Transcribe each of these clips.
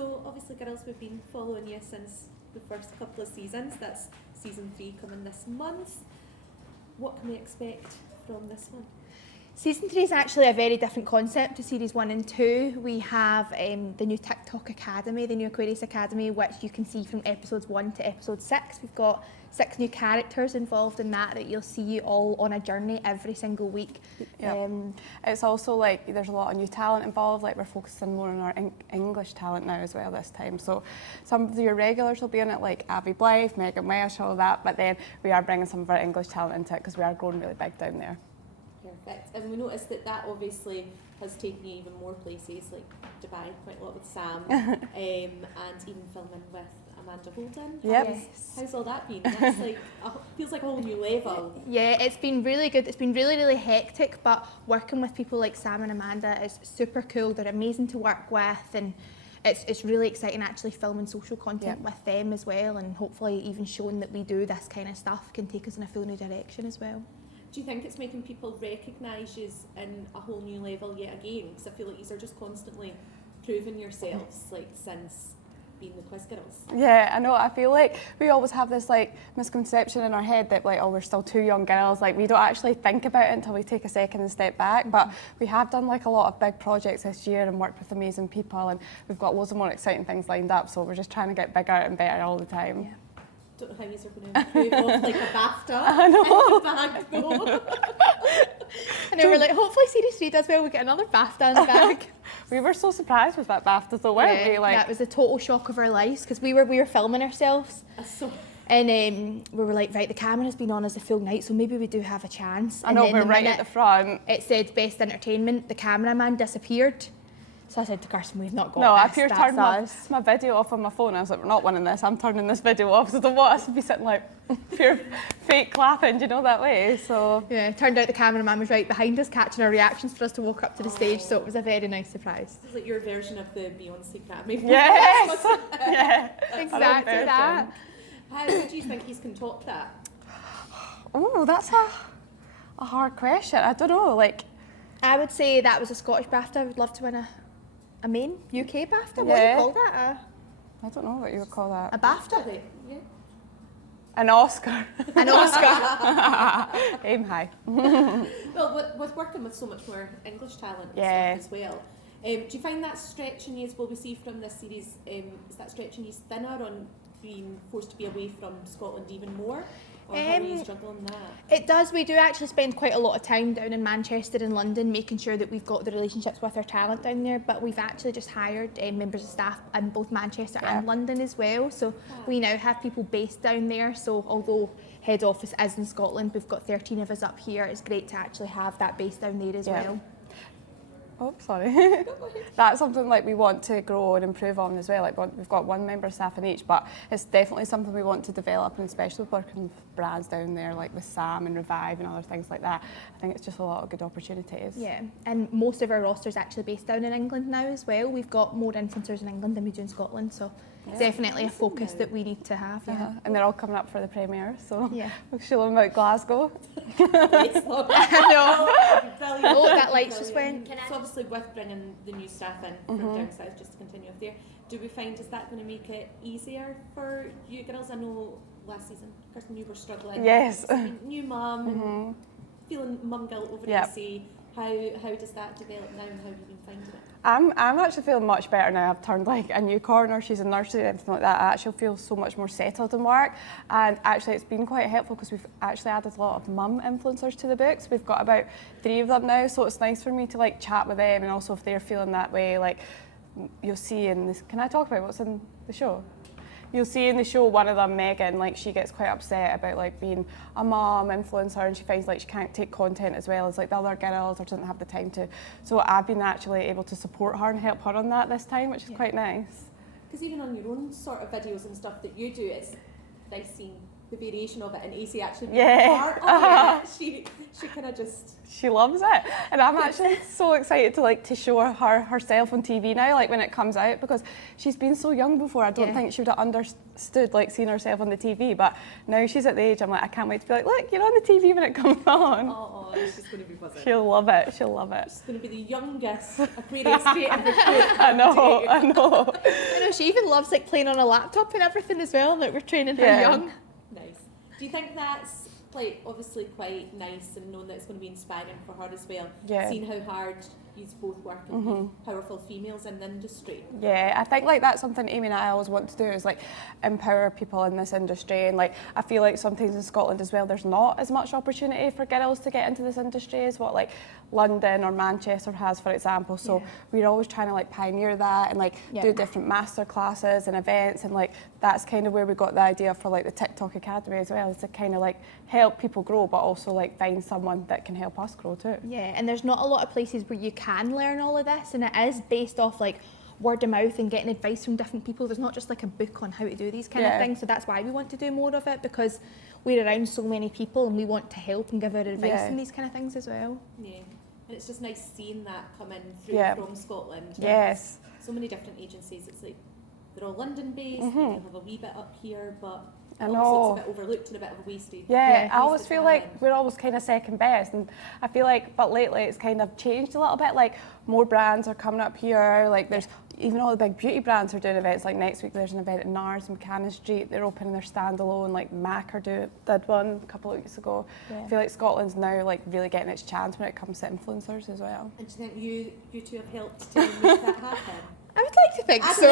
So obviously, girls, we've been following you since the first couple of seasons. That's season 3 coming this month. What can we expect from this one? Season 3 is actually a very different concept to series 1 and 2. We have the new TikTok Academy, the new Aquarius Academy, which you can see from episodes 1 to episode 6. We've got 6 new characters involved in that you'll see all on a journey every single week. Yep. It's also like there's a lot of new talent involved, like we're focusing more on our English talent now as well this time. So some of your regulars will be in it, like Abby Blythe, Megan Welsh, all that, but then we are bringing some of our English talent into it because we are growing really big down there. Perfect. And we noticed that obviously has taken you even more places, like Dubai, quite a lot with Sam, and even filming with Amanda Holden. Yep. How's all that been? That's like feels like a whole new level. Yeah, it's been really good. It's been really, really hectic, but working with people like Sam and Amanda is super cool. They're amazing to work with, and it's really exciting actually filming social content with them as well, and hopefully even showing that we do this kind of stuff can take us in a full new direction as well. Do you think it's making people recognise you in a whole new level yet again? Because I feel like you are just constantly proving yourselves, like since being the Quiz Girls. Yeah, I know. I feel like we always have this like misconception in our head that like, oh, we're still 2 young girls. Like we don't actually think about it until we take a second and step back. But we have done like a lot of big projects this year and worked with amazing people, and we've got loads of more exciting things lined up. So we're just trying to get bigger and better all the time. Yeah. Don't know how you're going to improve off like a BAFTA. I know. Bag though. And then we're like, hopefully series 3 does well, we get another BAFTA in the bag. We were so surprised with that BAFTA though, weren't we? Like, that was a total shock of our lives because we were filming ourselves. And we were like, right, the camera's been on us a full night, so maybe we do have a chance. I know, we're right at the front. It said best entertainment, the cameraman disappeared. So I said to Kirsten, we've not got no, this. I pure turned my video off on my phone. I was like, we're not winning this. I'm turning this video off. So I don't want us to be sitting like pure fake clapping, do you know, that way. So yeah, it turned out the cameraman was right behind us, catching our reactions for us to walk up to the stage. So it was a very nice surprise. It's like your version of the Beyonce Grammy. Yes, yeah, exactly that. How do you think he's can top that? Oh, that's a hard question. I don't know. Like, I would say that was a Scottish BAFTA. I would love to win a main UK BAFTA. What do you call that? I don't know what you would call that. A BAFTA? Yeah. An Oscar. An Oscar. Aim high. Well, with working with so much more English talent and stuff as well, do you find that stretching you, as well we see from this series, is that stretching you thinner on being forced to be away from Scotland even more? Or how are you struggling that? It does. We do actually spend quite a lot of time down in Manchester and London making sure that we've got the relationships with our talent down there, but we've actually just hired members of staff in both Manchester and London as well. So we now have people based down there. So although head office is in Scotland, we've got 13 of us up here. It's great to actually have that base down there as well. Oh, sorry. That's something like we want to grow and improve on as well. Like we've got 1 member of staff in each, but it's definitely something we want to develop, and especially working with brands down there like with Sam and Revive and other things like that. I think it's just a lot of good opportunities. Yeah, and most of our roster is actually based down in England now as well. We've got more influencers in England than we do in Scotland, so definitely a focus that we need to have. And they're all coming up for the premiere, so we'll show them about Glasgow. I know. Oh, that lights just went. So obviously with bringing the new staff in from down south, just to continue up there, do we find, is that going to make it easier for you girls? I know last season, Kirsten, you were struggling. Yes. New mum, and feeling mum guilt over AC. How does that develop now, and how have you been finding it? I'm actually feeling much better now. I've turned like a new corner. She's in nursery and everything like that. I actually feel so much more settled in work, and actually it's been quite helpful because we've actually added a lot of mum influencers to the books. We've got about 3 of them now, so it's nice for me to like chat with them, and also if they're feeling that way, like you'll see in this. Can I talk about what's in the show? You'll see in the show one of them, Megan, like she gets quite upset about like being a mum influencer, and she finds like she can't take content as well as like the other girls, or doesn't have the time to. So I've been actually able to support her and help her on that this time, which is quite nice. Because even on your own sort of videos and stuff that you do, it's nice seeing the variation of it and AC actually being Yeah. part of it, she kind of just... She loves it, and I'm actually so excited to show her herself on TV now, like when it comes out, because she's been so young before. I don't think she would have understood like seeing herself on the TV, but now she's at the age I'm like, I can't wait to be like, look, you're on the TV when it comes on. Oh, she's going to be buzzing. She'll love it. She'll love it. She's going to be the youngest Aquarius creative recruit. I know. I know, she even loves like playing on a laptop and everything as well, like we're training her young. Nice. Do you think that's like obviously quite nice and knowing that it's going to be inspiring for her as well? Seeing how hard you both work and be powerful females in the industry. Yeah, I think like that's something Amy and I always want to do, is like empower people in this industry. And like I feel like sometimes in Scotland as well, there's not as much opportunity for girls to get into this industry as what like London or Manchester has, for example. So we're always trying to like pioneer that and like do different master classes and events, and like that's kind of where we got the idea for like the TikTok Academy as well, is to kind of like help people grow, but also like find someone that can help us grow too. Yeah, and there's not a lot of places where you can learn all of this, and it is based off like word of mouth and getting advice from different people. There's not just like a book on how to do these kind of things, so that's why we want to do more of it, because we're around so many people and we want to help and give our advice on these kind of things as well. Yeah, and it's just nice seeing that come in through from Scotland. Yes. So many different agencies, it's like they're all London based, and they have a wee bit up here, but I know. it's a bit overlooked and a bit of a wasted. Yeah, I always feel like we're always kind of second best, and I feel like, but lately it's kind of changed a little bit. Like more brands are coming up here. Like there's even all the big beauty brands are doing events. Like next week there's an event at NARS in Buchanan Street. They're opening their standalone. Like MAC did one a couple of weeks ago. I feel like Scotland's now like really getting its chance when it comes to influencers as well. And do you think you two have helped to make that happen? I would like to think so.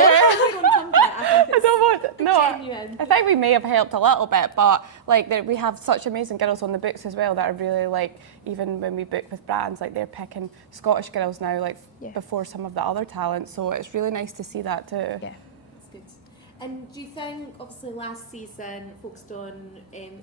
I think we may have helped a little bit, but like we have such amazing girls on the books as well that are really like, even when we book with brands, like they're picking Scottish girls now, like before some of the other talent. So it's really nice to see that too. Yeah, that's good. And do you think, obviously last season focused on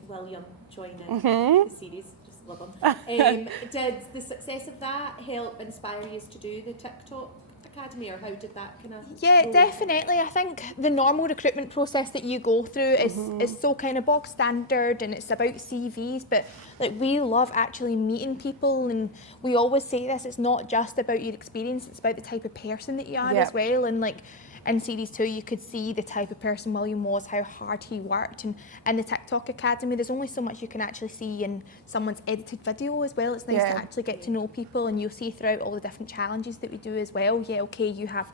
William joining the series, just love him. Did the success of that help inspire you to do the TikTok Academy, or how did that kind of... Yeah, definitely. I think the normal recruitment process that you go through is so kind of bog standard, and it's about CVs, but like we love actually meeting people, and we always say this, it's not just about your experience, it's about the type of person that you are as well. And like in series 2 you could see the type of person William was, how hard he worked, and in the TikTok Academy there's only so much you can actually see in someone's edited video as well. It's nice to actually get to know people, and you'll see throughout all the different challenges that we do as well. Yeah, okay, you have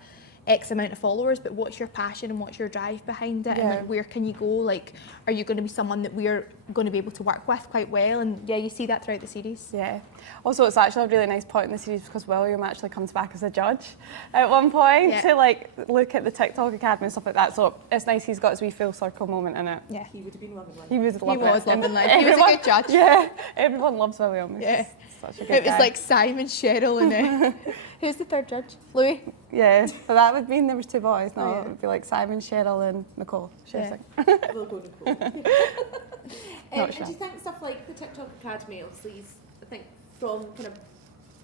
X amount of followers, but what's your passion and what's your drive behind it, and like where can you go? Like, are you going to be someone that we're going to be able to work with quite well? And yeah, you see that throughout the series. Yeah. Also, it's actually a really nice point in the series because William actually comes back as a judge at one point to like look at the TikTok Academy and stuff like that. So it's nice he's got his wee full circle moment in it. Yeah, he would have been loving life. He was loving life. He was a good judge. Yeah, everyone loves William. Yeah. Such a good it was guy. like Simon, Cheryl, and who's the third judge? Louis? Yeah, so that would mean there was 2 boys. No, it would be like Simon, Cheryl, and Nicole. We'll go Nicole. Not sure. Do you think stuff like the TikTok Academy, obviously, I think from kind of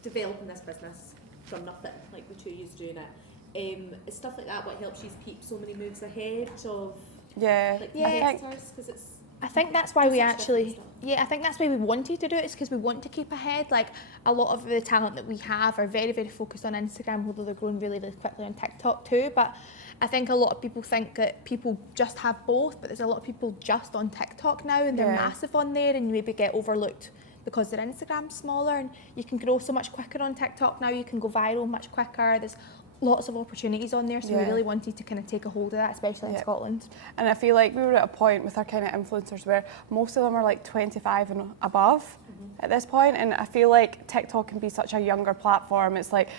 developing this business from nothing, like the 2 years doing it, is stuff like that what helps you keep so many moves ahead of like competitors? Because it's... I think that's why we actually, I think that's why we wanted to do it, is because we want to keep ahead. Like a lot of the talent that we have are very, very focused on Instagram, although they're growing really, really quickly on TikTok too. But I think a lot of people think that people just have both, but there's a lot of people just on TikTok now, and they're massive on there, and you maybe get overlooked because their Instagram's smaller, and you can grow so much quicker on TikTok now. You can go viral much quicker. There's lots of opportunities on there, so we really wanted to kind of take a hold of that, especially in Scotland. And I feel like we were at a point with our kind of influencers where most of them are like 25 and above at this point, and I feel like TikTok can be such a younger platform. It's like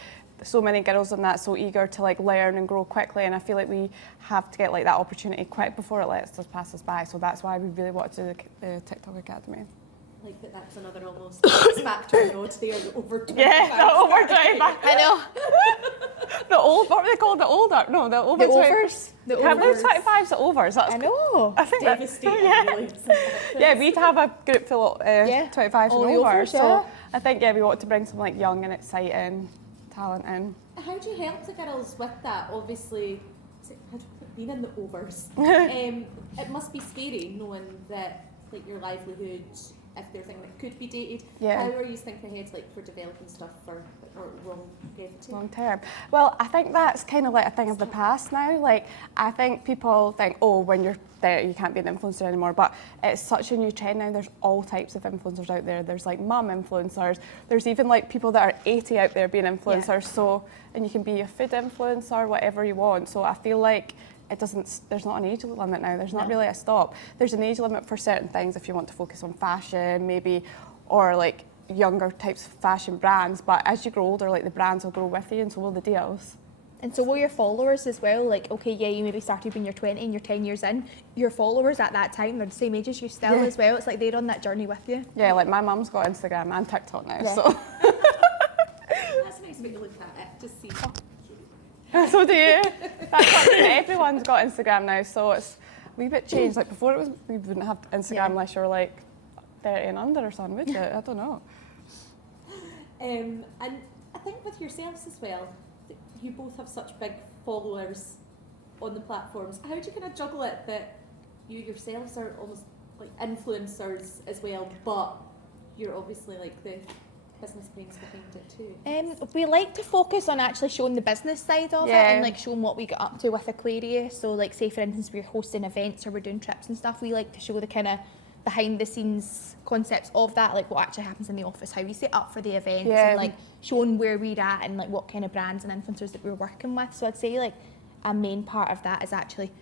so many girls on that so eager to like learn and grow quickly, and I feel like we have to get like that opportunity quick before it lets us pass us by. So that's why we really want to do the TikTok Academy. Like that's another almost factor note there, the over 25. Yeah, the over 25. I know. The old, what were they called? The older? No, the over 20. Overs. The Can't believe overs. 25's the overs. That's I know. I think Devastating. yeah, we'd have a group full of 25s all and the over. overs, So I think we want to bring some like young and exciting talent in. How do you help the girls with that? Obviously, being in the overs, it must be scary knowing that like your livelihood if they're thinking that could be dated. Yeah. How are you thinking ahead like for developing stuff for more longevity? Long term. Well, I think that's kind of like a thing of the past now. Like, I think people think, oh, when you're there, you can't be an influencer anymore. But it's such a new trend now. There's all types of influencers out there. There's like mum influencers. There's even like people that are 80 out there being influencers. Yeah. So, and you can be a food influencer, whatever you want. So I feel like there's not an age limit now. There's not really a stop. There's an age limit for certain things if you want to focus on fashion, maybe, or like younger types of fashion brands. But as you grow older, like the brands will grow with you, and so will the deals. And so will your followers as well. Like, okay, yeah, you maybe started when you're 20 and you're 10 years in. Your followers at that time, they're the same age as you still as well. It's like they're on that journey with you. Yeah, like my mum's got Instagram and TikTok now, Yeah. so. That's a nice way to look at it. Just see. So do you? That's like everyone's got Instagram now, so it's a wee bit changed. Like before, we wouldn't have Instagram unless you were like 30 and under or something, would you? I don't know. And I think with yourselves as well, you both have such big followers on the platforms. How do you kind of juggle it that you yourselves are almost like influencers as well, but you're obviously like the business brains behind it too? We like to focus on actually showing the business side of it and like showing what we get up to with Aquarius. So like say for instance we're hosting events or we're doing trips and stuff, we like to show the kind of behind the scenes concepts of that, like what actually happens in the office, how we set up for the events and like showing where we're at and like what kind of brands and influencers that we're working with. So I'd say like a main part of that is actually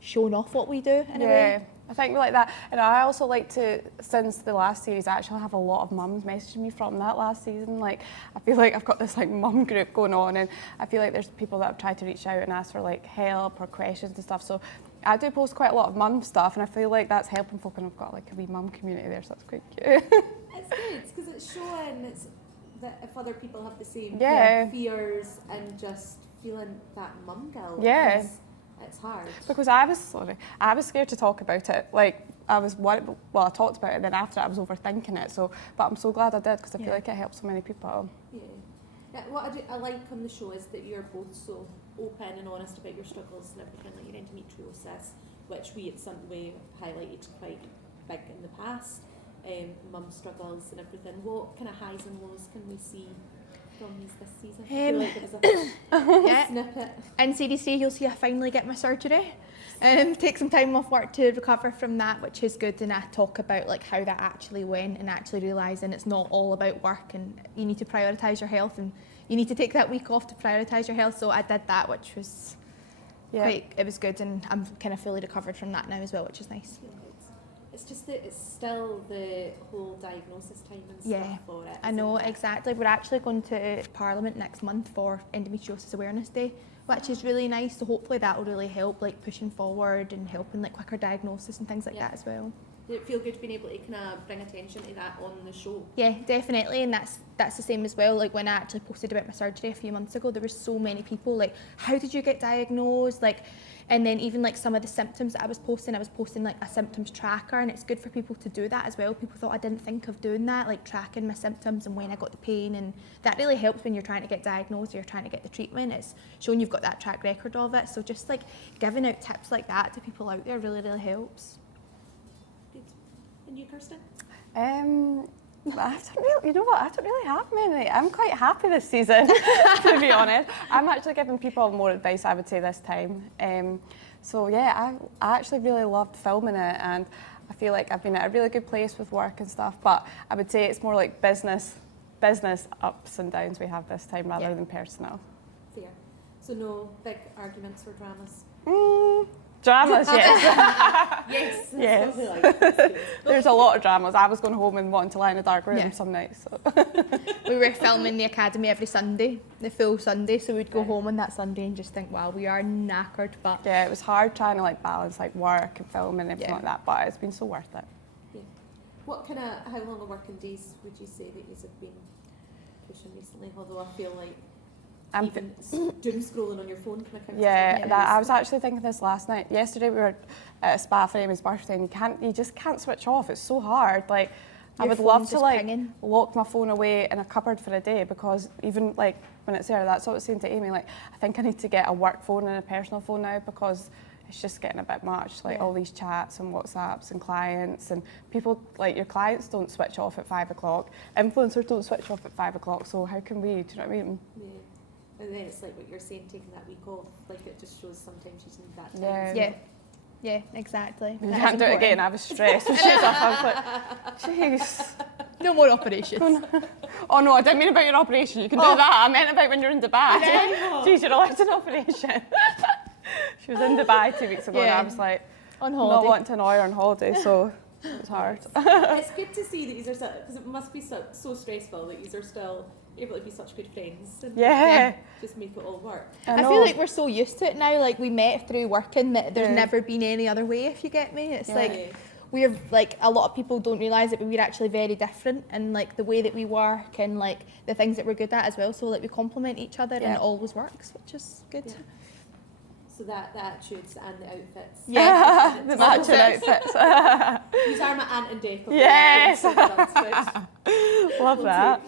showing off what we do in a way. I think we like that. And I also like to, since the last series, I actually have a lot of mums messaging me from that last season. Like, I feel like I've got this like mum group going on, and I feel like there's people that have tried to reach out and ask for like help or questions and stuff. So I do post quite a lot of mum stuff, and I feel like that's helping folk, and I've got like a wee mum community there, so that's quite cute. It's good because it's showing that if other people have the same fears and just feeling that mum guilt. It's hard. Because I was scared to talk about it. Like, I was worried, well, I talked about it, and then after I was overthinking it. So, but I'm so glad I did because I feel like it helps so many people. Yeah. What I like on the show is that you're both so open and honest about your struggles and everything, like your endometriosis, which we at Sunway highlighted quite big in the past, mum struggles and everything. What kind of highs and lows can we see from these this season? I feel like there was a snippet. In Series 3 you'll see I finally get my surgery. Take some time off work to recover from that, which is good, and I talk about like how that actually went and actually realising it's not all about work and you need to prioritise your health and you need to take that week off to prioritise your health. So I did that, which was it was good, and I'm kind of fully recovered from that now as well, which is nice. It's just that it's still the whole diagnosis time and stuff for it. I know, exactly. We're actually going to Parliament next month for Endometriosis Awareness Day, which is really nice. So hopefully that will really help like pushing forward and helping like quicker diagnosis and things like that as well. Did it feel good being able to kind of bring attention to that on the show? Yeah, definitely, and that's the same as well. Like when I actually posted about my surgery a few months ago, there were so many people like, how did you get diagnosed? Like, and then even like some of the symptoms that I was posting like a symptoms tracker, and it's good for people to do that as well. People thought I didn't think of doing that, like tracking my symptoms and when I got the pain, and that really helps when you're trying to get diagnosed or you're trying to get the treatment. It's showing you've got that track record of it. So just like giving out tips like that to people out there really, really helps. Good. And you, Kirsten? I don't really have many. I'm quite happy this season, to be honest. I'm actually giving people more advice, I would say, this time. So yeah, I actually really loved filming it, and I feel like I've been at a really good place with work and stuff, but I would say it's more like business ups and downs we have this time rather than personal. Fair. So no big arguments or dramas? Dramas, yes. Yes. Yes. Like. There's a lot of dramas. I was going home and wanting to lie in a dark room some nights. So. We were filming the Academy every Sunday, the full Sunday, so we'd go home on that Sunday and just think, wow, we are knackered. But yeah, it was hard trying to like balance like work and film and everything like that, but it's been so worth it. Yeah. How long of working days would you say that you have been pushing recently? Although I feel like even doom scrolling on your phone can account. I was actually thinking this last night. Yesterday we were at a spa for Amy's birthday, and you just can't switch off. It's so hard. Like I would love to like lock my phone away in a cupboard for a day, because even like when it's there, that's what I was saying to Amy. Like I think I need to get a work phone and a personal phone now, because it's just getting a bit much, like Yeah. all these chats and WhatsApps and clients and people, like your clients don't switch off at 5 o'clock, influencers don't switch off at 5 o'clock, so how can we, do you know what I mean? Yeah. And then it's like what you're saying, taking that week off, like it just shows sometimes you just need that time. Yeah. Yeah. Yeah, exactly. You That can't is do it important. again, I was stressed when she was off, I was like, jeez. No more operations. Oh no, I didn't mean about your operation, you can do that, I meant about when you're in Dubai. Jeez, you're allowed an operation. She was in Dubai 2 weeks ago and I was like, On not holiday. wanting to annoy her on holiday, so it was hard. It's good to see that you are still, because it must be so stressful that you are still able to be such good friends and Yeah. just make it all work. I know. feel like we're so used to it now, like we met through working that there's Yeah. never been any other way, if you get me. It's Yeah. like we're like, a lot of people don't realise it, but we're actually very different and like the way that we work and like the things that we're good at as well. So like we complement each other and Yeah. it always works, which is good. Yeah. So the attitudes and the outfits. Yeah. The matching outfits. These are my aunt and deco. Yes. Love Love that.